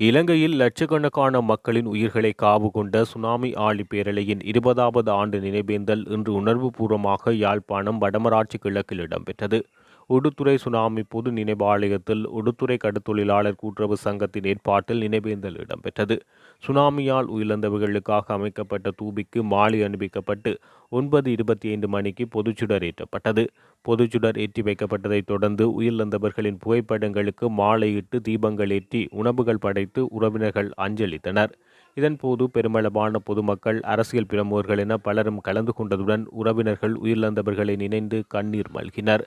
இலங்கையில் லட்சக்கணக்கான மக்களின் உயிர்களை காவு கொண்ட சுனாமி ஆழி பேரலையின் இருபதாவது ஆண்டு நினைவேந்தல் இன்று உணர்வுபூர்வமாக யாழ்ப்பாணம் வடமராட்சி கிழக்கில் இடம்பெற்றது. உடுத்துறை சுனாமி பொது நினைவாலயத்தில் உடுத்துறை கடுத்தொழிலாளர் கூட்டுறவு சங்கத்தின் ஏற்பாட்டில் நினைவேந்தல் இடம்பெற்றது. சுனாமியால் உயிரிழந்தவர்களுக்காக அமைக்கப்பட்ட தூபிக்கு மாலை அணிவிக்கப்பட்டு ஒன்பது இருபத்தி ஐந்து மணிக்கு பொதுச்சுடர் ஏற்றப்பட்டது. பொதுச்சுடர் ஏற்றி வைக்கப்பட்டதைத் தொடர்ந்து உயிரிழந்தவர்களின் புகைப்படங்களுக்கு மாலையிட்டு தீபங்கள் ஏற்றி உணவுகள் படைத்து உறவினர்கள் அஞ்சலித்தனர். இதன்போது பெருமளவான பொதுமக்கள் அரசியல் பிரமுகர்கள் என பலரும் கலந்து கொண்டதுடன் உறவினர்கள் உயிரிழந்தவர்களை நினைந்து கண்ணீர் மல்கினர்.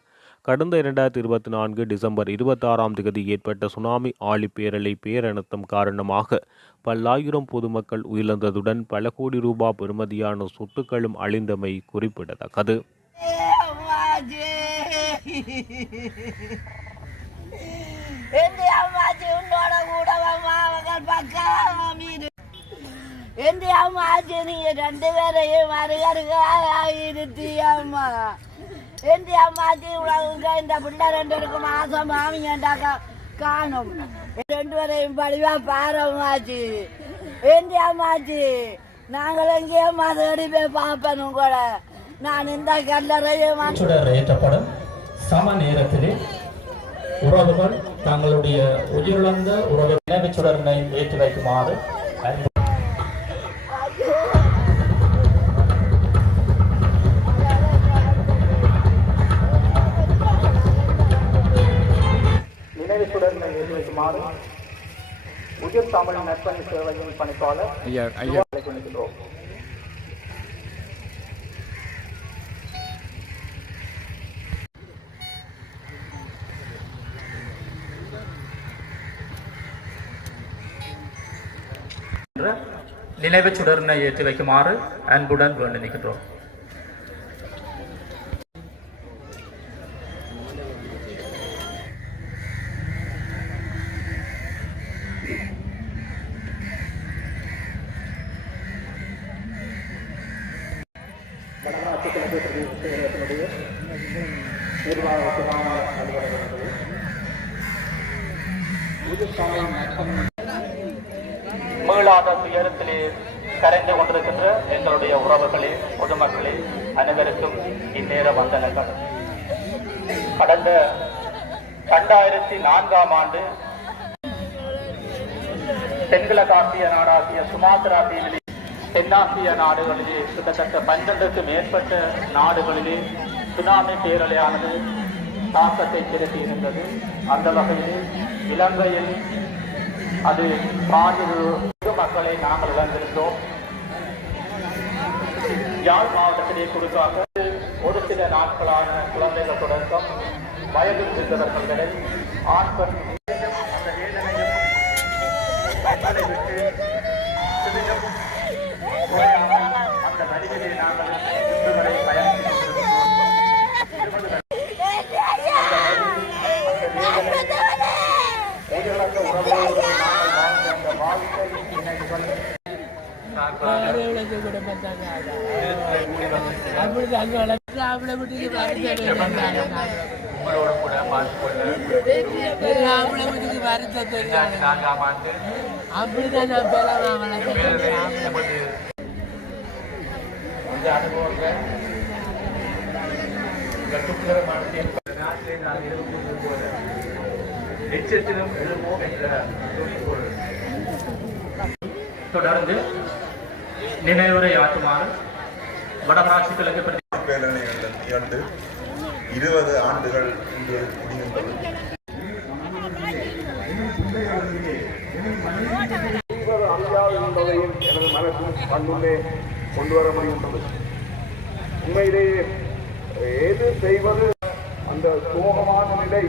கடந்த இரண்டாயிரத்தி இருபத்தி நான்கு டிசம்பர் இருபத்தாறாம் தேதி ஏற்பட்ட சுனாமி ஆழி பேரலை பேரணத்தம் காரணமாக பல்லாயிரம் பொதுமக்கள் உயிரிழந்ததுடன் பல கோடி ரூபாய் பெறுமதியான சொத்துக்களும் அழிந்தமை குறிப்பிடத்தக்கது. எந்த அம்மாச்சி நீங்க ரெண்டு பேரையும் மறுகருக்காக இருத்தி அம்மா. എന്റെ അമ്മാക്ക് உலக இந்த பிள்ளை ரெண்டு മാസം மாசம் ഉണ്ടാക്കാൻ காணும் ரெண்டு பேரையும் படிவா എന്റെ അമ്മാച്ചി அம்மாச்சி நாங்கள் எங்கேயோ மதுபடி போய் பார்ப்பேன் கூட நான் இந்த கல்லறையும் ஏற்றப்படும் சம நேரத்திலே உறவுகள் தங்களுடைய உயிரிழந்த உறவு நினைவுச் ஏற்றி வைக்குமாறு ஏற்றி வைக்குமாறு உயிர் தமிழ் நற்பணி சேவையின் பணிப்பாளர் என்ற நினைவுச் சுடரினை ஏற்றி வைக்குமாறு அன்புடன் வேண்டி மீளாத துயரத்திலே கரைந்து கொண்டிருக்கின்ற எங்களுடைய உறவுகளே பொதுமக்களே அனைவருக்கும் இந்நேர வந்தனங்கள். கடந்த இரண்டாயிரத்தி நான்காம் ஆண்டு தென்கிழக்காசிய நாடாகிய சுமாத்ரா தீவிலே தென்னாசிய நாடுகளிலே கிட்டத்தட்ட பன்னெண்டுக்கு மேற்பட்ட நாடுகளிலே சுனாமி பேரலையானது தாக்கத்தை செலுத்தி இருந்தது அந்த வகையில் இலங்கையில் அது பாதிப்பு மக்களை நாங்கள் இழந்திருந்தோம். யாழ் மாவட்டத்திலே குறிப்பாக ஒரு சில நாட்களான குழந்தைகள் தொடக்கம் வயது சிறுவர்கள் ஆண் பெண் அந்த வேதனையும் எங்களை விட்டு சிறிதும் குறையாமல் அந்த வழியிலே நாங்கள் இன்று வரை பயணித்துக் கொண்டிருக்கிறோம் உயிரிழந்த உறவோடு நாங்கள் வாழ்ந்த அந்த வாழ்க்கை நினைவுகள் உங்களோடு கூட நான்காம் ஆண்டு இந்த அனுபவங்கள் வெட்டுக்கிரமான நாட்டிலே நான் போல எச்சத்திலும் எழுவோம் என்ற தொடர்ந்து நினைவுரை ஆற்றுமாறு வடமராட்சி கிழக்கு பிரதேச பேரணிகள் நிகழ்ந்து இருபது ஆண்டுகள் இன்று முடிகின்றது. என்பதையும் எனது மனதில் கண்முன்னே கொண்டு வர முடிகின்றது. உண்மையிலேயே எது செய்வது அந்த சோகமான நிலை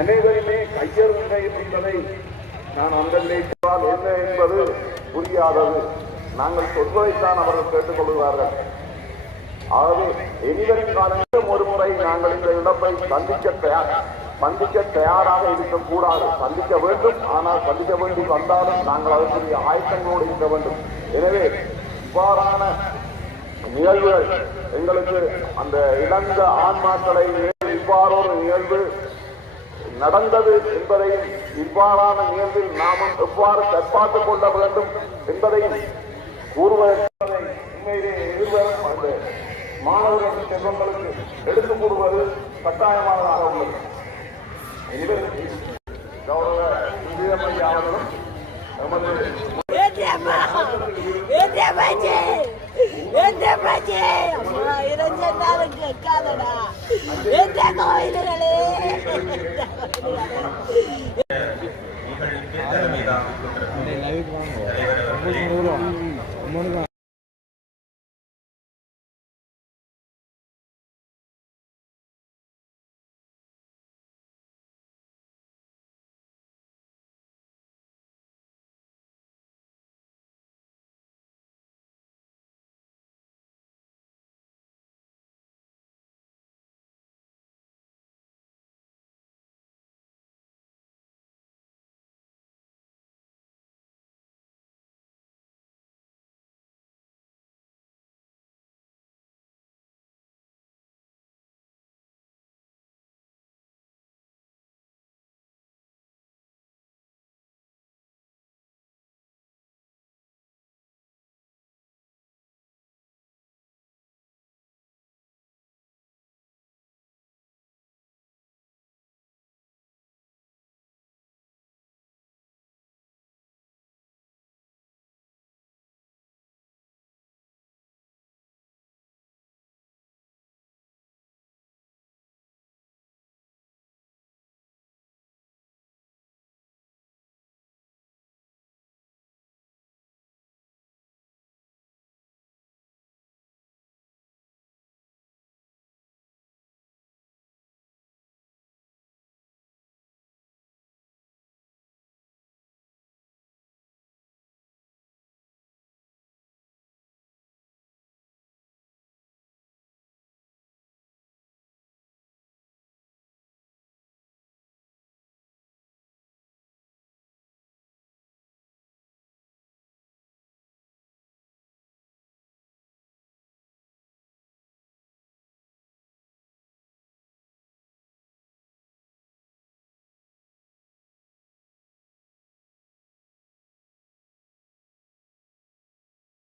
அனைவருமே கையறுநிலை என்பதை நான் அந்த நிலைத்தால் என்ன என்பது புரியாதது. நாங்கள் சொல்வதைத்தான் அவர்கள் கேட்டுக்கொள்கிறார்கள். ஆகவே இனிவரும் காலங்களிலும் ஒரு முறை நாங்கள் இந்த இழப்பை சந்திக்க தயார் சந்திக்க தயாராக இருக்கக்கூடாது. சந்திக்க வேண்டும் ஆனால் சந்திக்க வேண்டி வந்தாலும் நாங்கள் அதற்குரிய ஆயத்தங்களோடு இருக்க வேண்டும். எனவே இவ்வாறான நிகழ்வுகள் எங்களுக்கு அந்த இழந்த ஆன்மாக்களை இவ்வாறொரு நிகழ்வு நடந்தது என்பதையும் இவ்வாறான நிகழ்வில் நாமும் எவ்வாறு தற்பாத்துக் கொள்ள வேண்டும் என்பதையும் கூறுவதற்கு உண்மையிலே எதிர்வரும் அந்த மாணவர்கள் செல்வங்களுக்கு எடுத்துக் கூறுவது கட்டாயமானதாக உள்ளது. இவர் கௌரவ இந்தியமையா அவர்களும் நமது Morgan.